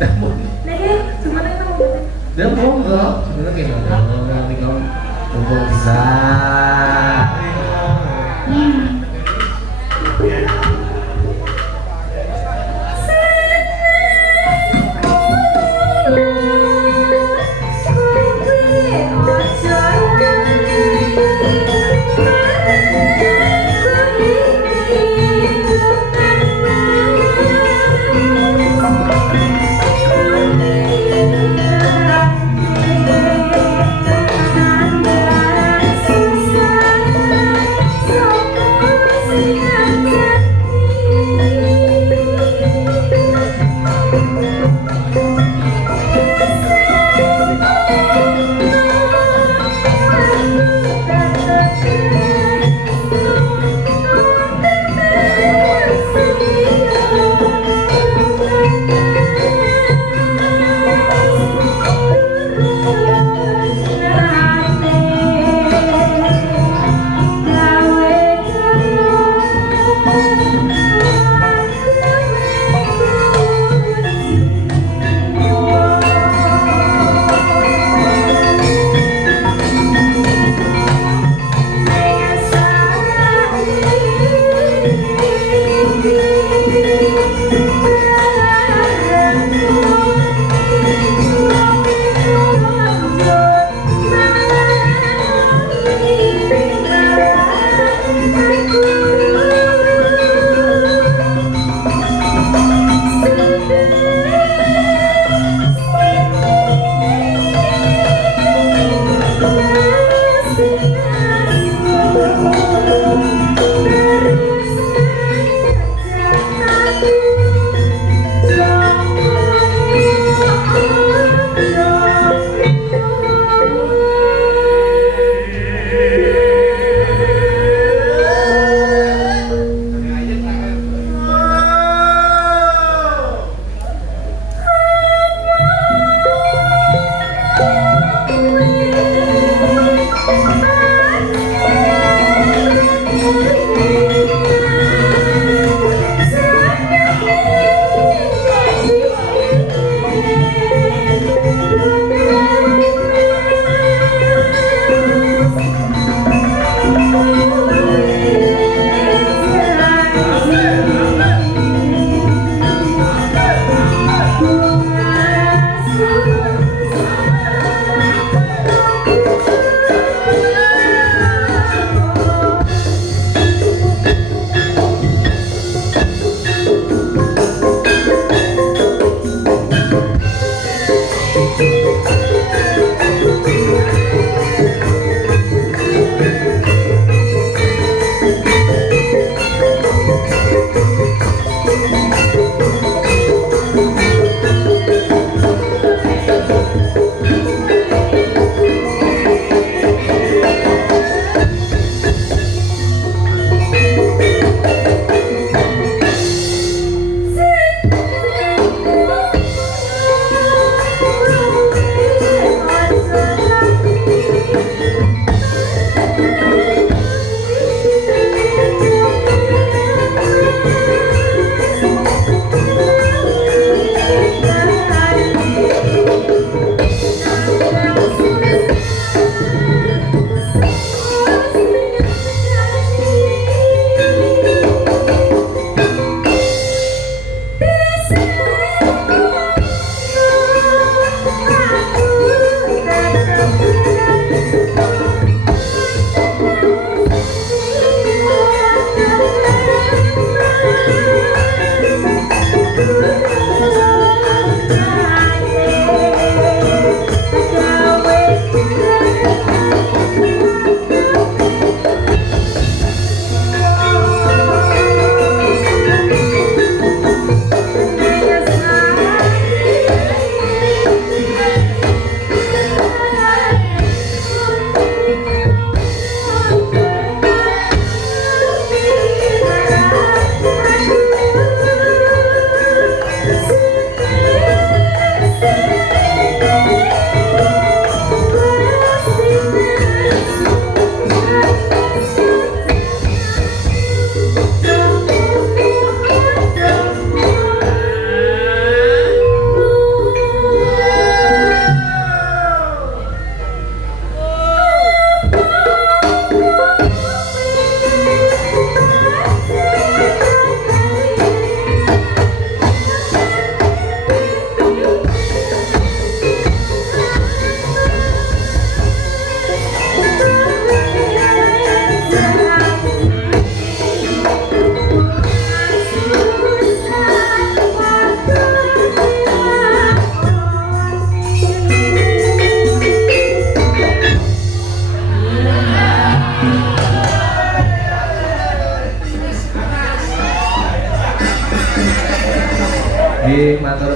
Lagi, sebenarnya kamu betul. Dia enggak, sebenarnya kayak nanti kamu kumpul bisa.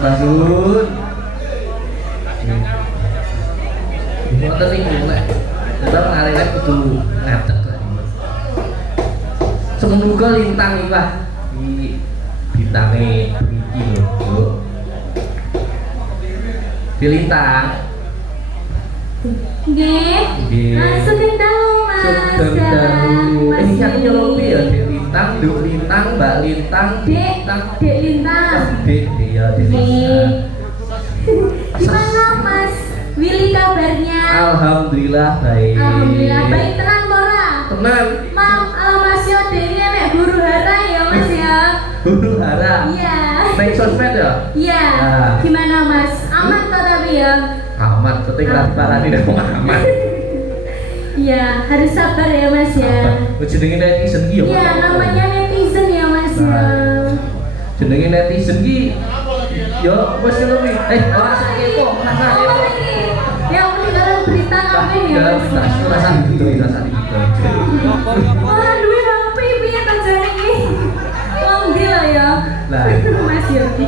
Masun. Ngoten niku nek tetep arek kudu ngadeg lah. Semoga lintang iki Pak. Iki bintange iki lho. Dilintang. Nggih. Sugeng dalu Mas. Sugeng dalu. Iki aku nyolong piye ya Lintang, Duk Lintang, Mbak Lintang, Lintang, Dek Lintang. Dek ya Dek. Gimana Mas Willy kabarnya? Alhamdulillah baik. Alhamdulillah baik, tenang ora? Tenang. Mam, Mas yo dene nek guru hara ya Mas ya. Guru hara. Iya. Nek sosmed ya? Iya. Nah. Gimana Mas? Aman kok tapi ya? Aman, penting ra diparani nek wong aman. Iya, harus sabar ya Mas ya. Jenenge netizen ki ya. Iya, namanya netizen ya Mas ya. Jenenge netizen ki yo wis ngono kuwi. Ora sakepo, ora sakepo. Yang meninggalan berita ngapain ya Mas? Rasa gitu, rasa gitu. Orang duwe HP piye ta jane iki? Wong ndi lah ya? Lah. Mas Yogi.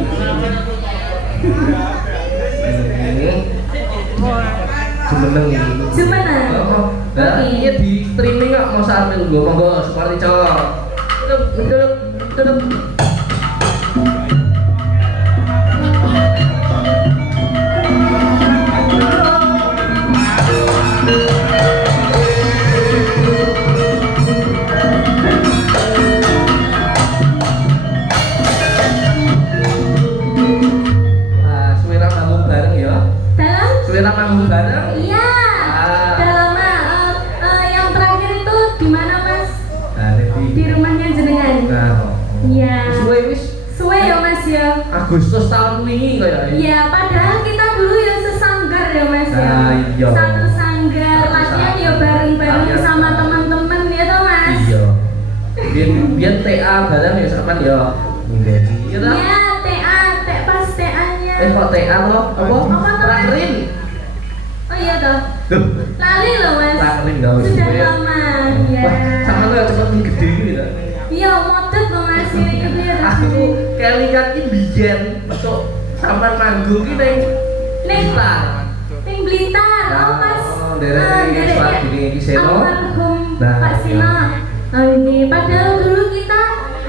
Jumeneng iki. Jumeneng. Nah, ini di streaming kok mau sambil gue monggo seperti cowok. Tutup. Suwira manggung bareng ya. Dalam? Suwira manggung bareng. Iya. Udah lama. Yang terakhir itu di mana Mas? Di rumahnya jenengan. Iya. Suwe wis. Suwe ya Mas ya. Agustus tahun wingi kaya. Iya, padahal kita dulu ya sesanggar ya Mas ya. Iya. Satu sanggar, latihan ya bareng-bareng sama teman-teman ya toh Mas. Iya. Biar TA bareng ya sampean ya. Iya ta? Iya, TA, pas TA-nya. Kok TA lo? Apa? Rakrin. Oh iya toh. Lali loh Mas. Rakrin enggak usah. Sudah lama ya. Wah, sama lo cepet gede gitu. Iya, modet loh Mas ini biar. Aku kelingan ki biyen untuk sampean manggung ki ning Blitar. Ning Blitar. Oh Mas. Dari Swati iki Seno. Almarhum Nah, Pak Sino. Oh ini padahal dulu kita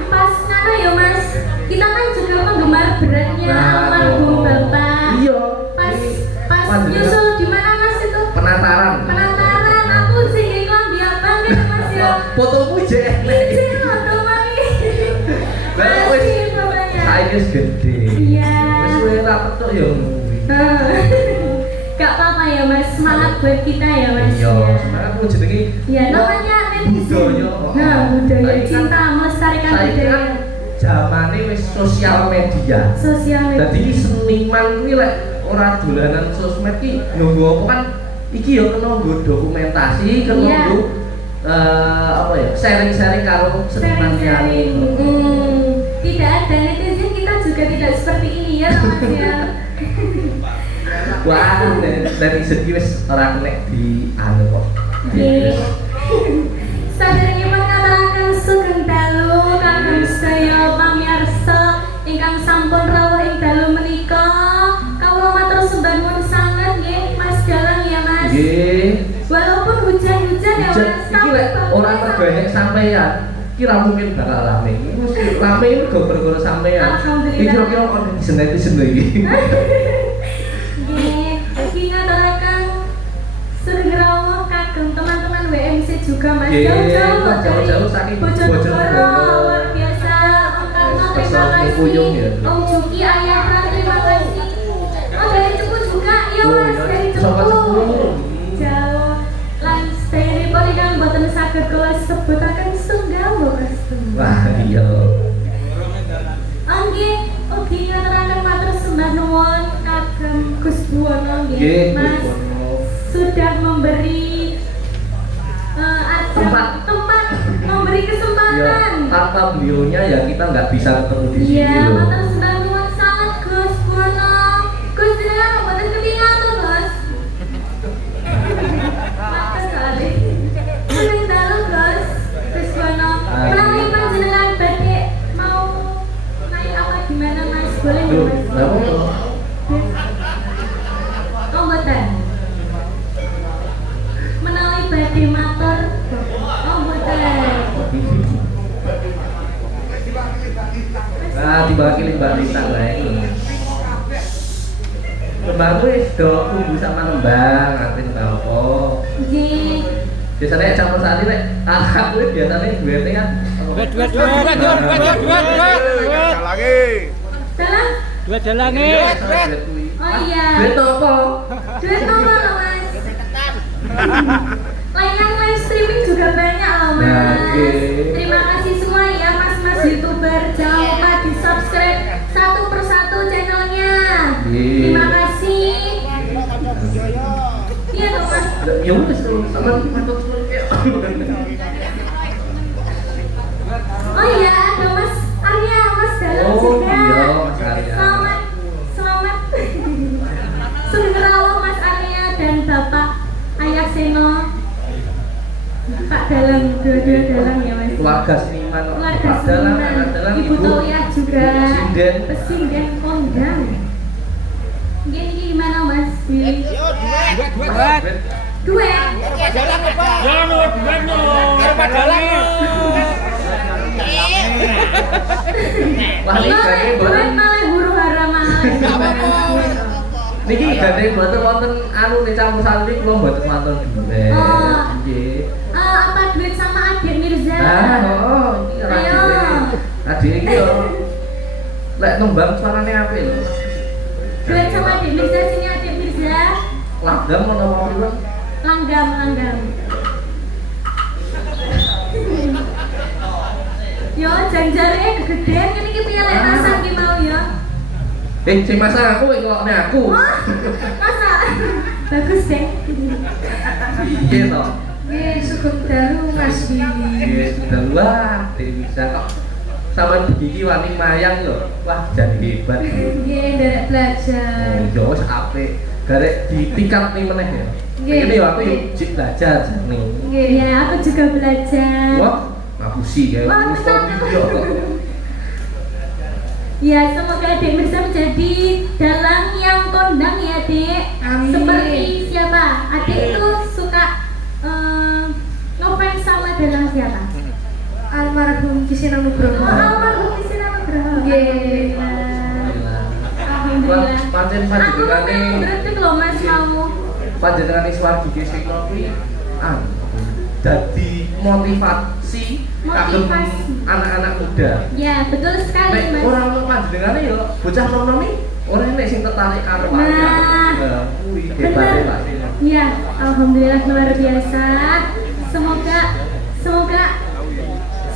pas ngana ya Mas. Kita kan juga penggemar beratnya almarhum Bapak. Iya. Pas nyusul di mana Mas itu? Penataran. Penataran aku sing nglambi abang gitu Mas ya. Fotomu jek. Izin loh dong Mami. Masih bapaknya. Saiki wis gede. Iya. Wis kowe ra petuk ya. Gak apa-apa ya Mas, semangat buat kita ya Mas. Iya, semangat ku jenenge. Ya namanya netizen. Budaya. Nah, budaya Saiki kan- cinta melestarikan Saiki budaya. kan zamane wis sosial media. Sosial media. Dadi seniman kuwi lek ora dolanan sosmed ki nunggu apa kan iki ya kena nggo dokumentasi, kena Iya. nggo apa ya? Sharing-sharing karo seniman liyane. Tidak ada netizen kita juga tidak seperti ini ya Mas ya. Wah, netizen ki wis ora nek di anu kok. Nggih. Saderengipun ngaturaken sugeng dalu kagem sedaya pamirsa ingkang sampun rawuh ing dalu menika. Kawula matur sembah nuwun sanget nggih Mas Dalang ya Mas. Nggih. Walaupun hujan-hujan ya Mas. Iki lek ora terbanyak sampeyan, kira mungkin bakal rame. Mesti rame itu gara-gara sampeyan. Alhamdulillah. Iki kira-kira kok netizen iki. Nggih, iki ngaturaken sugeng rawuh kagem teman-teman WMC juga Mas. Nggih, Jauh-jauh kok jauh-jauh saking Bojonegoro. Bojonegoro. Luar biasa. Om Karno terima Kesel Puyung ya. kasih. Om Juki Ayah Pran terima kasih. Oh dari Cepu juga, iya Oh, Mas iya. dari Sama Cepu. Cepu. Jauh. Lan steripun ingkang boten saged kula sebutaken sunggal Mas. Wah, iya. Nggih, ugi ngaturaken matur sembah nuwun kagem Gus Buwono Nggih, nggih Gus Mas. Buwono. Sudah memberi tempat memberi Ya, kesempatan. tanpa beliaunya ya kita nggak bisa ketemu di sini Iya, loh. matur sembah nuwun sangat Gus Buwono. Gus jenengan mboten ketingal to, Gus? Matur sekali. Seneng dalu, Gus Buwono. Menawi panjenengan badhe mau naik apa gimana Mas? Boleh nggak, Loh, Mas? lah, limbah lintang lah itu. Lembang wis do kubu sama lembang, artinya lembang apa? Nggih. Biasanya campur sari nek anak kuwi biasanya duwete kan. Duet. Dalam? Duet jalange. Oh iya. Duit apa? Duit apa loh mas? Layanan live streaming juga banyak loh mas. Nah, oke. Terima kasih semua ya mas-mas youtuber. Jangan lupa di subscribe satu persatu channelnya. Terima kasih. Iya dong mas. Ya wis sama patut Oh iya ada mas Arya, mas Dalam Oh juga. iya Mas Arya. Selamat Sugeng Mas Arya dan Bapak Ayah Seno. Pak Dalang, dua-dua Dalang ya mas. keluarga seniman Keluarga Pak Dalang, seniman. Anak Dalang, Ibu Toyah juga. Presiden. Presiden kondang. Gini gimana mas? Duet. Duet. Wah ini gandeng Duet boten. malah huru hara malah. Niki gandeng boten wonten anu nih campur sari kula mboten wonten duet. Oh. Nggih. Apa duet sama adik Mirza? Oh, iki ora Ayo. duwe. Adik iki yo. Lek nembang suarane apik lho. Duet sama adik Mirza, sini adik Mirza. Langgam ono apa film? Langgam. Yo janjare kegedean ini ki piye lek masak ki mau ya. Sing masak aku kok nek aku. Wah, masak. Bagus deh. Piye to? Nggih, sugeng dalu Mas Willy. Nggih, sudah luar. Bisa kok. Sampeyan begini wani mayang lho. Wah, jadi hebat. Nggih, nderek belajar. Oh, yo wis apik. Garek di tingkat ning meneh ya. Nggih. Ini yo aku yo jik belajar nih. Nggih, ya aku juga belajar. Wah, ngapusi ya. Wah, Wis betul. video. Ya, semoga adik Mirza menjadi dalang yang kondang ya, Dek. Amin. Seperti siapa? Adik itu suka ngefans sama dalang siapa? Almarhum Kisina Oh, Nugroho. almarhum Kisina Nugroho. Nggih. Alhamdulillah. Pancen Aku panjenengane kan berarti loh Mas mau. panjenengane Swargi Gesik kuwi dadi motivasi kagem Motivasi. anak-anak muda. Ya, betul sekali Nek Mas. ora ono panjenengane yo bocah nom-nom iki ora nek sing tertarik karo Nah. wayang. Ya, kuwi hebate Pak. Ya, alhamdulillah luar biasa. Semoga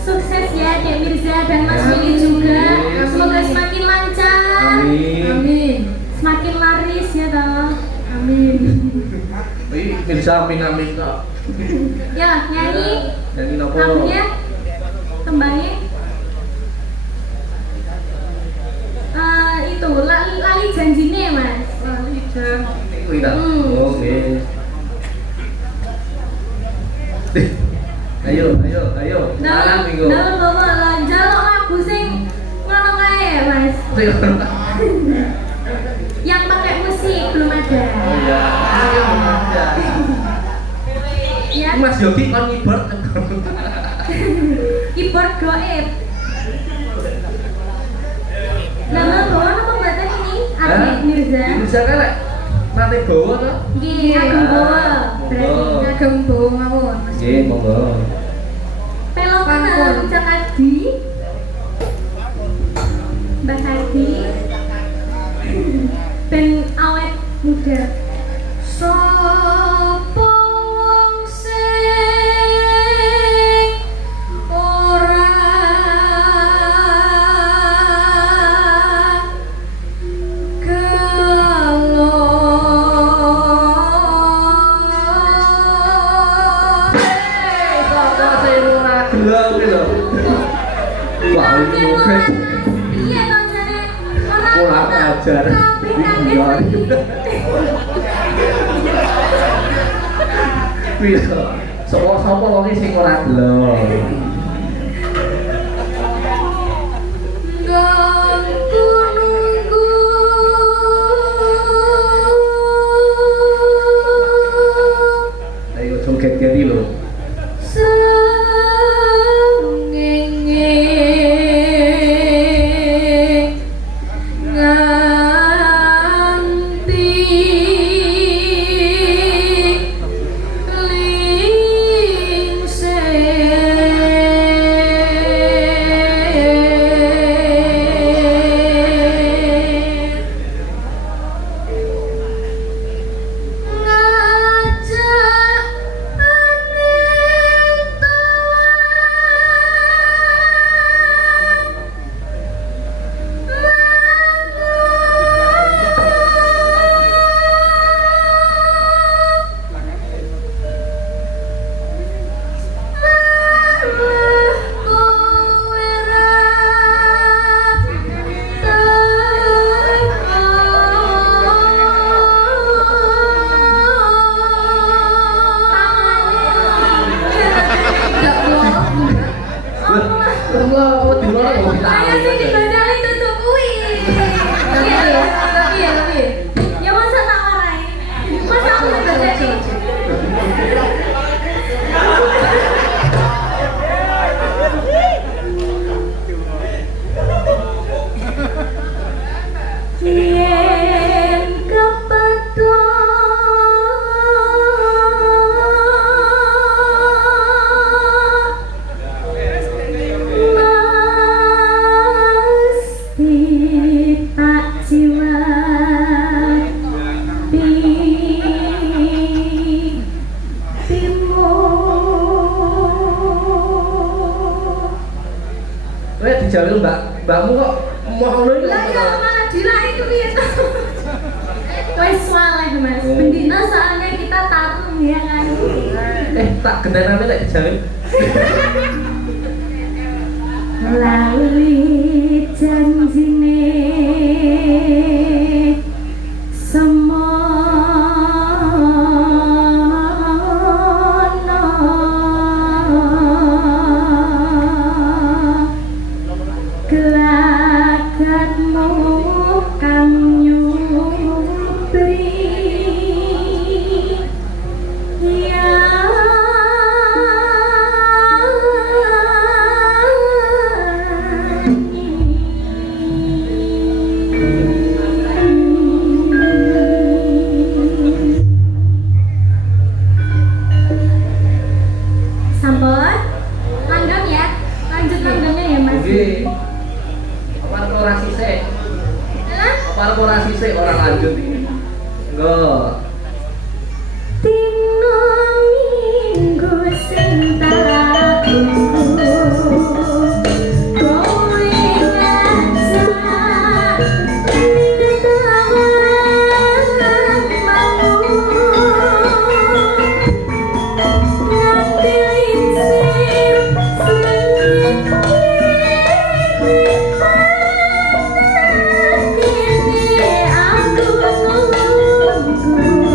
sukses ya Dek Mirza dan Mas Willy juga. Semoga semakin lancar, Amin. semakin laris ya toh. Amin. Iki bisa amin kok. Ya, nyanyi Jadi nopo? lagunya, tembangnya. Itu lali janjine Mas. Kuwi ta. Oh, nggih. Ayo. Larang minggu. Dalam bawa jaluk lagu sing ngono kae ya Mas. Yang pakai musik belum ada. Oh iya. Ya, Mas Yogi kon keyboard. keyboard goib. Nama bawa apa mboten ini? Adik Mirza. Mirza kan lek nate bawa to? Nggih, ageng bawa. Berarti Agem bawa mawon. Mas. Nggih, monggo. pelokan Cak Adi. Mbak Adi. Ben awet muda. Sapa wong sing ora Sapa sing ora gelem iki lho. Wah, ini oke. Iya toh jane Kurang ajar. Iya. Kuwi sapa wong sing ora gelem. Ganggu nunggu Ayo joget-joget iki lho. sengenge mbakmu kok mau lho Lah ya malah dilai itu piye to? Wes wae Mas. Bendina soalnya kita tarung ya kan. Tak genanane lek dijamin. Lali janjine semono gelagatmu kang nyupri ya sampun langgam ya lanjut langgamnya ya Mas. Nggih. Apa ora sisik? Hah? Apa ora sisik ora lanjut iki? Enggak. Dino minggu sing tak tunggu kowe ngajak ketawanan mau nganti lincir sengit kene aku nunggu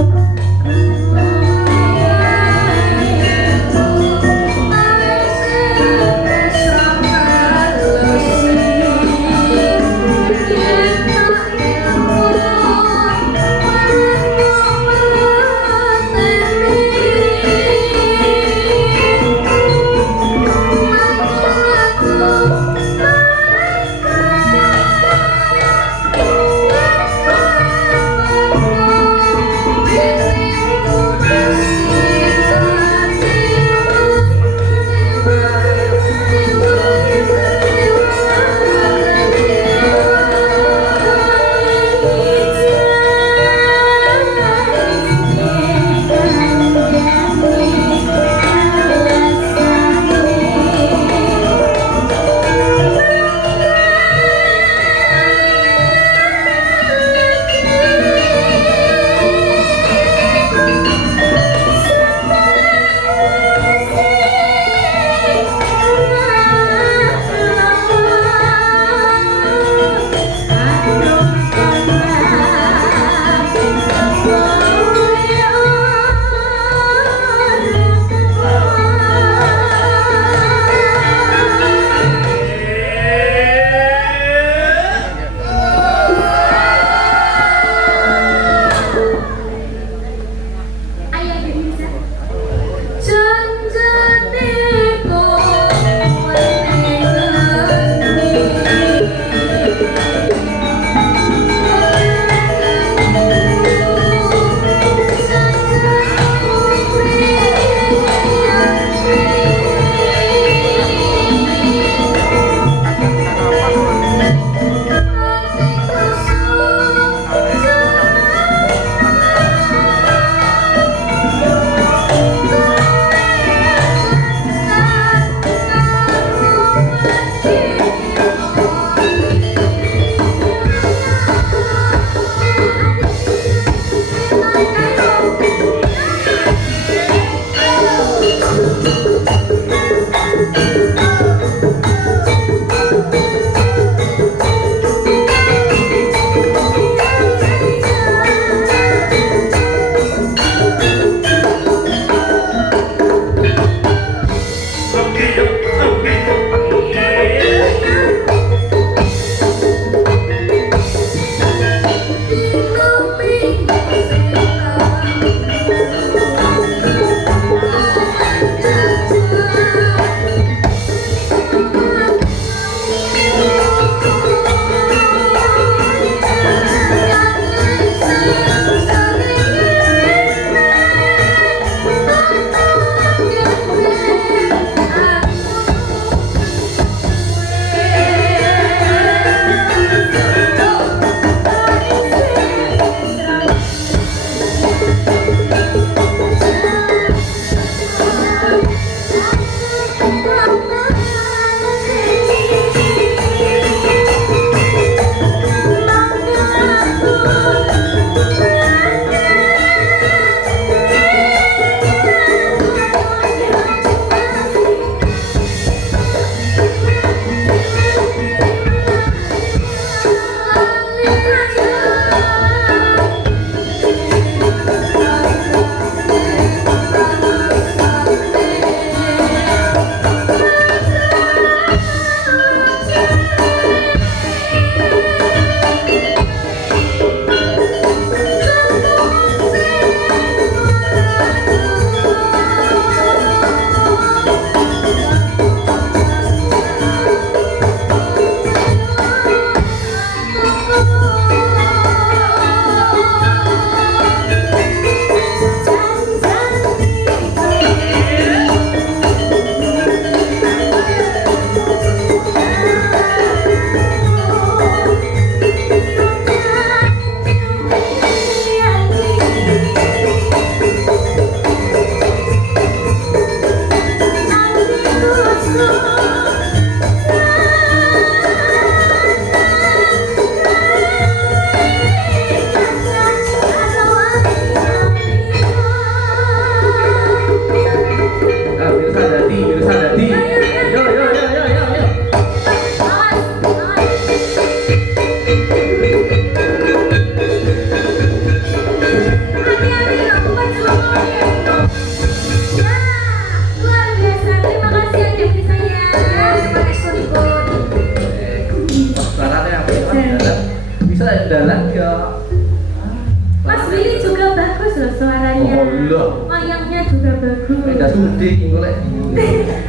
Oh iya. Wayangnya juga bagus. Beda sudi golek.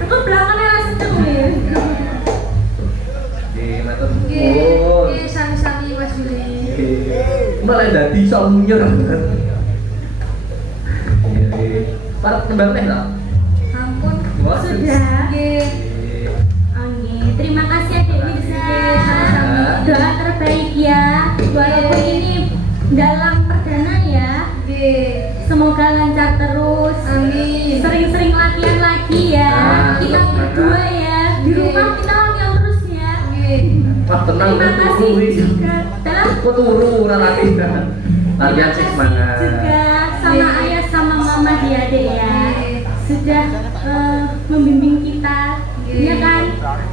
Aku belakangnya langsung cemil. Di matur Nggih, nuwun. nggih sami-sami Mas Willy. Malah dadi iso munyer. Para tembang teh ta? Ampun. Wah. Sudah. Nggih. Oke, terima kasih Adik Mirza. sama-sama. Doa terbaik ya. Walaupun ini dalam perdana ya. Nggih. Semoga lancar terus. Amin. Sering-sering latihan lagi ya. Kita berdua ya. Di rumah kita latihan terus ya. Nggih. Wah tenang Terima kasih juga. Dalam Kok turu ora latihan. Latihan sih semangat. juga sama ayah sama mama di adik ya. Sudah membimbing kita. Iya kan?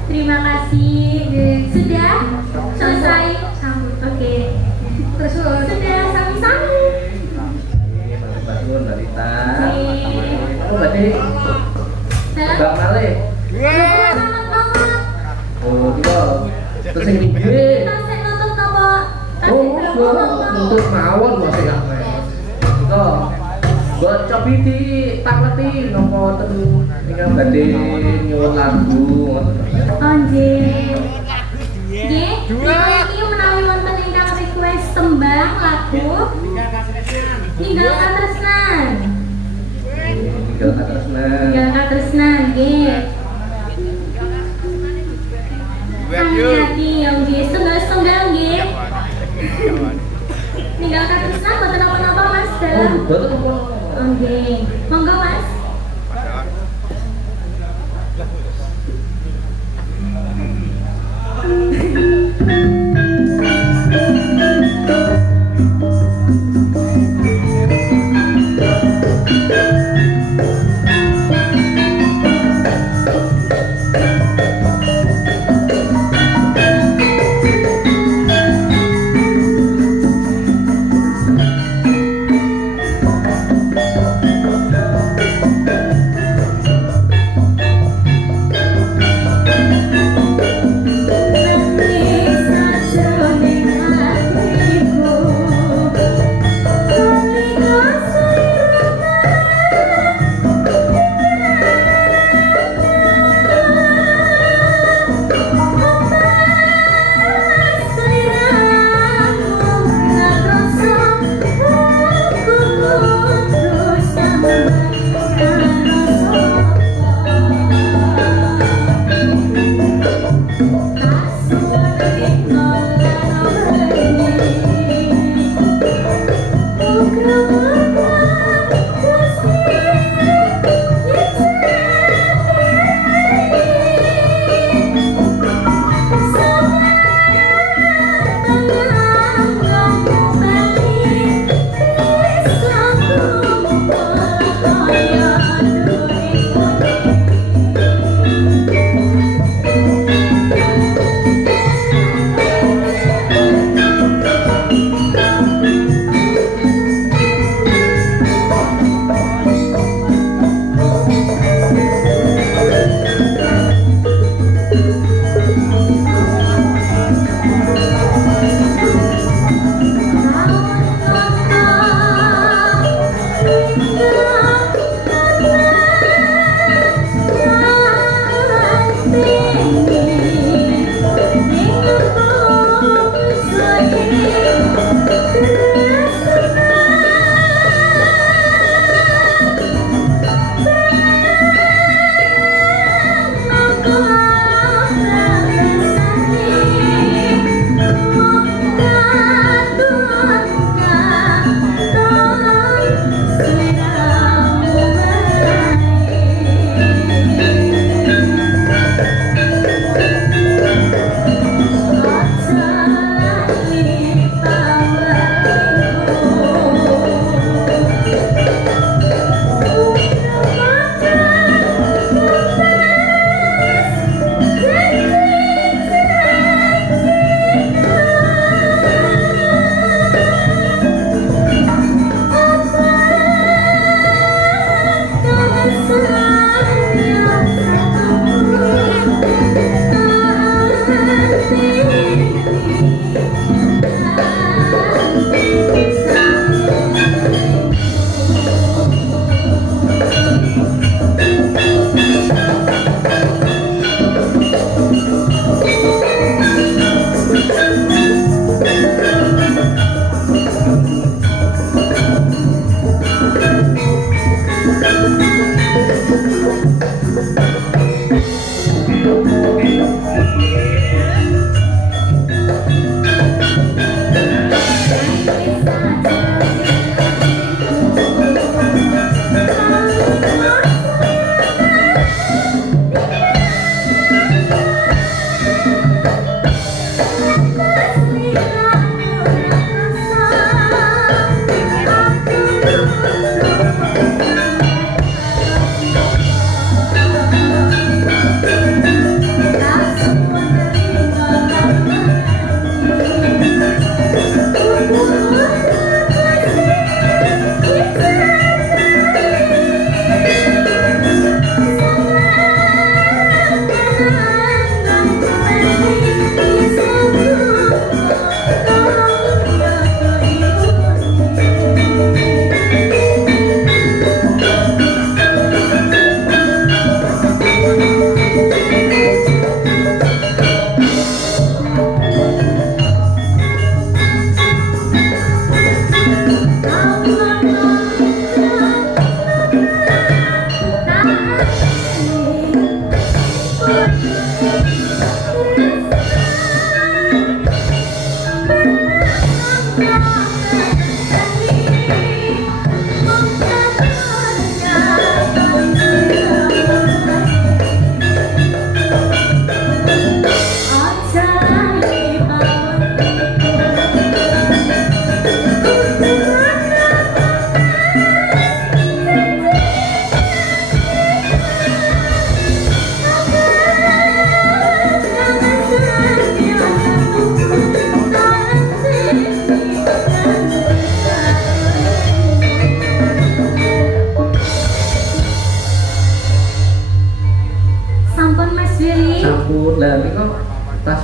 Terima kasih. Sudah selesai. Sambut. Oke. Terus Sudah sami-sami. Bangun Narita. Oke. Aku berarti Dalam Bang Male. semangat banget. Oh, iya. Terus yang pinggir. Kita sih nonton apa? Oh, enggak. Untuk mawon masih ya. Kok buat cobi di takleti nopo terus tinggal badhe nyuwun lagu Anjir. Nggih, iki menawi wonten ingkang request tembang lagu Ninggal Katresnan. tinggal katresna. Ninggal Katresnan nggih. Hati-hati ya nggih, setunggal-setunggal nggih. Ninggal Katresnan boten napa-napa Mas Oh, dalam. betul apa? Oke, monggo Mas. Nanti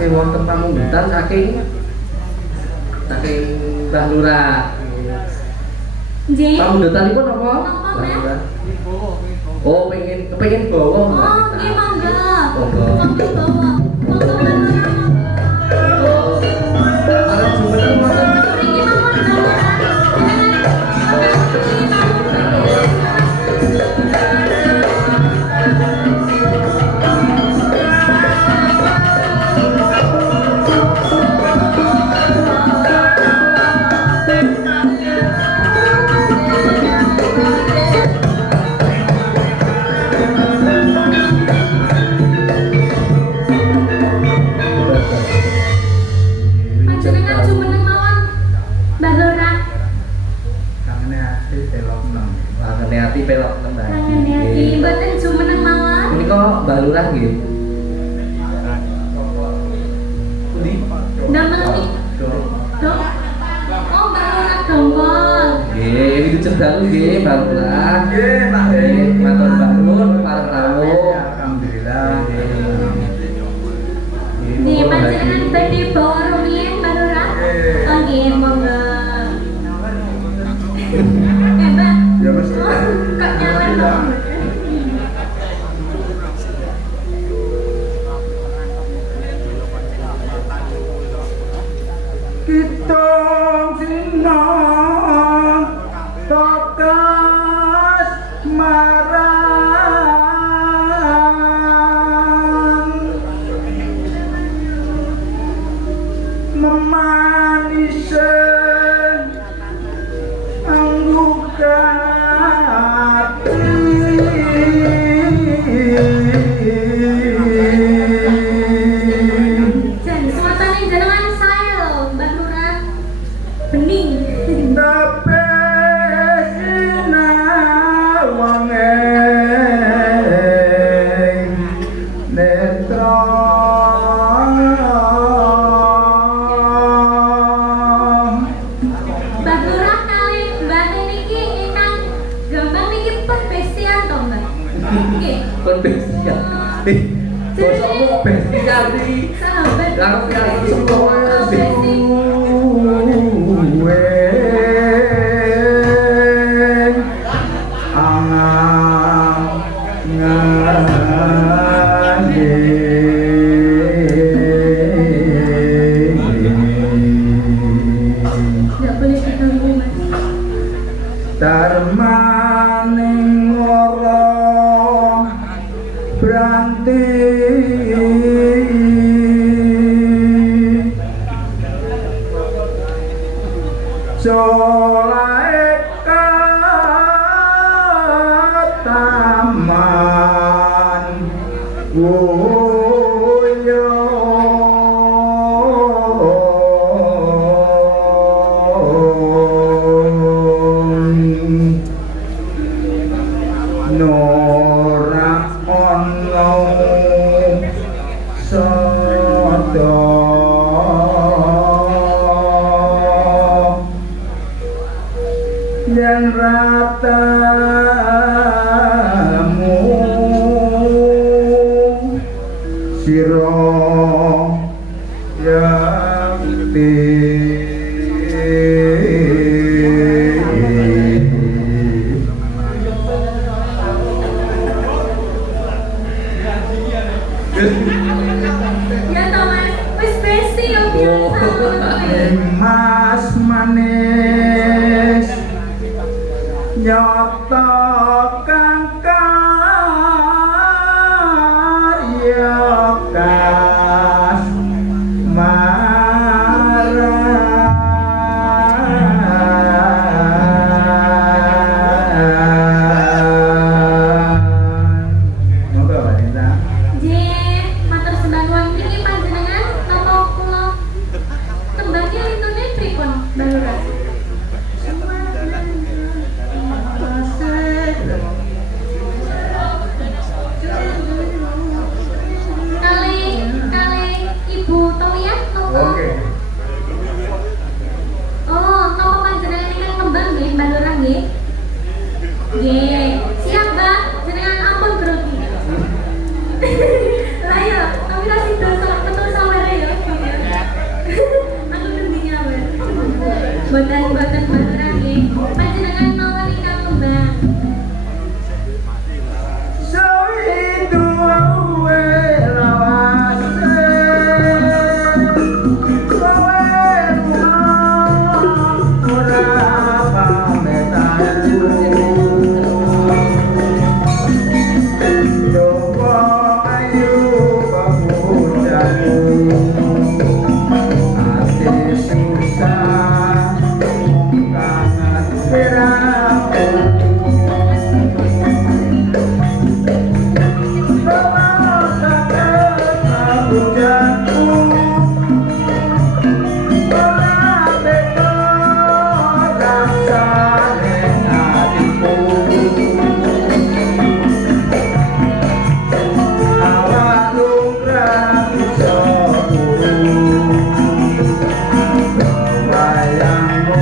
tasih wonten pamunggetan saking Mbah Lurah. Nggih. Pamunggetanipun napa? Napa, Mbah Mas? Lurah. Oh, kepengin bawa Mbak Oh, kita. nggih monggo. Monggo. Monggo bawa. Monggo Mbak Lurah. Arep jumeneng wonten Mriki mawon Mbak Lurah. Panjenengan jumeneng mawon Mbah Lurah. Kangene ati telok nang. Langene ati pelok nembah. Ngene iki mboten jumeneng mawon. Menika Mbah Lurah nggih. Pundi? Ndamel iki. Dong. Oh, Mbah Lurah Dongkol. Nggih, wilujeng dalu nggih Mbah Lurah. Nggih, Pak. Nggih, matur Mbah Nun pareng rawuh. Alhamdulillah. Nggih, panjenengan badhe bawa rumiyin Mbah Lurah. Oh, nggih, monggo. Mbak. Ya, Mas. Oh, kok nyalen to? Kita sina tokas marang memanise Jan suasane jenengan sae lho, Mbah Lurah. Bening. Tapi sinawangé netra Mbah Lurah kali mbane niki ingkang gambar niki pun bestian to, Mbak. Nggih. Pun bestial. Bosomu kok bestial iki? Sahabat. Karo piye semua Besti. Enggak boleh diganggu, Mas. Darmaning ora branti solae kataman Nora ono sada yen ratamu sira yakti Ya to, Mas. Wis besti yo biasa ngono kuwi. Mas manis nyoto kang karya kas marang Moga Wanita. Nggih, matur sembah nuwun niki panjenengan napa kula tembangke lintune pripun, Mbah Lurah? Bayangmu,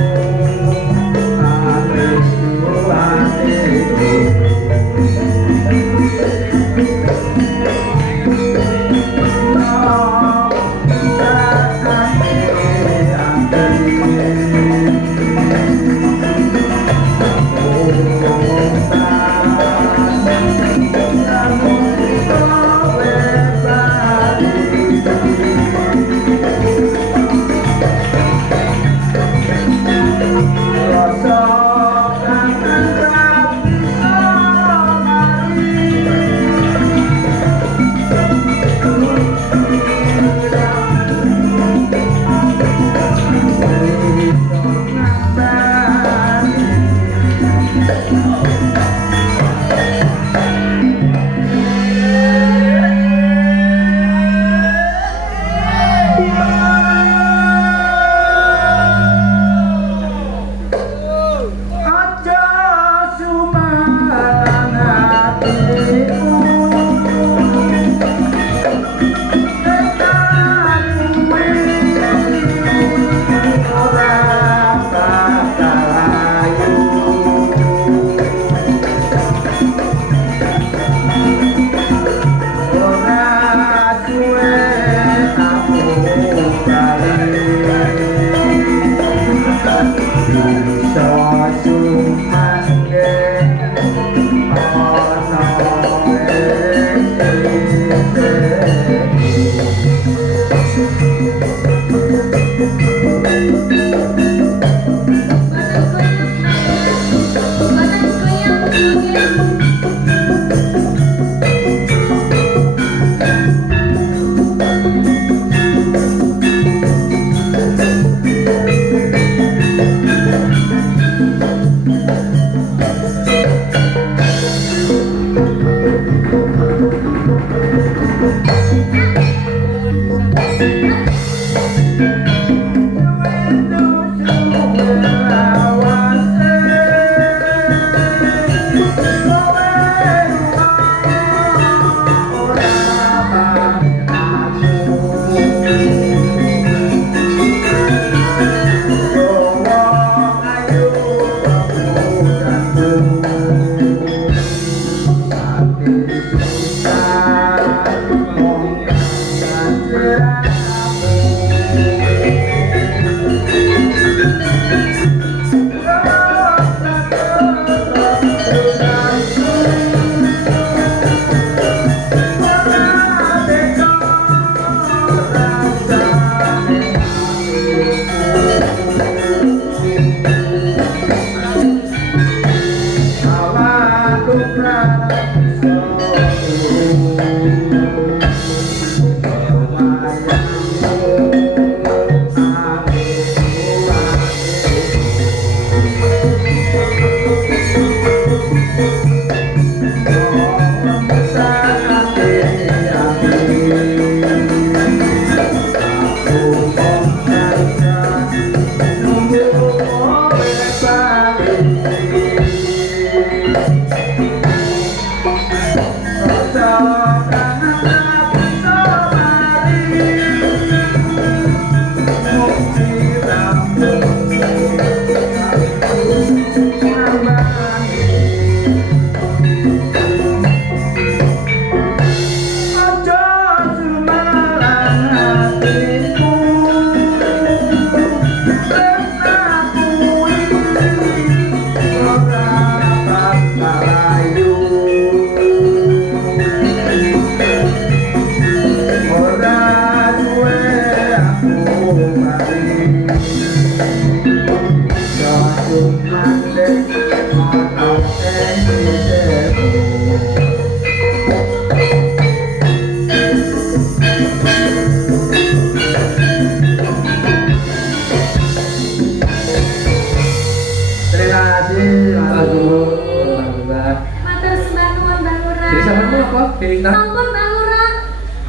Ingat. Sampun Bang Lurah.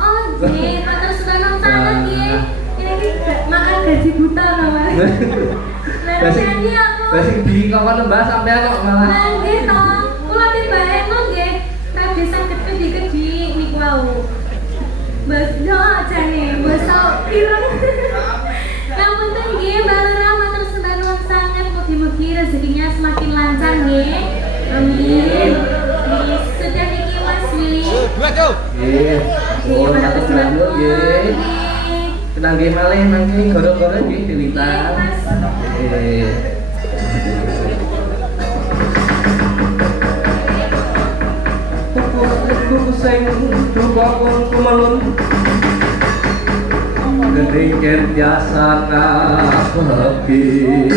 Oh nggih, matur suwun sanget nggih. Ini makan gaji buta namanya. Lah nyanyi aku. Basi di kawan lembah sampean kok malah. Lah nggih to. Kula timbake nggih. Tadi saged keji-keji niku wau. Bas yo jane basa pireng. Ngapunten nggih Mbak Lurah matur suwun sanget mugi-mugi rezekinya semakin lancar nggih. Amin. Sudah niki Mas Willy. Nggih. Oh, matur suwun nggih. Tenang nggih malih mangke goro-goro nggih dilintang. Nggih. Tuku sing duka kumelun Gedhe kerjasana bagi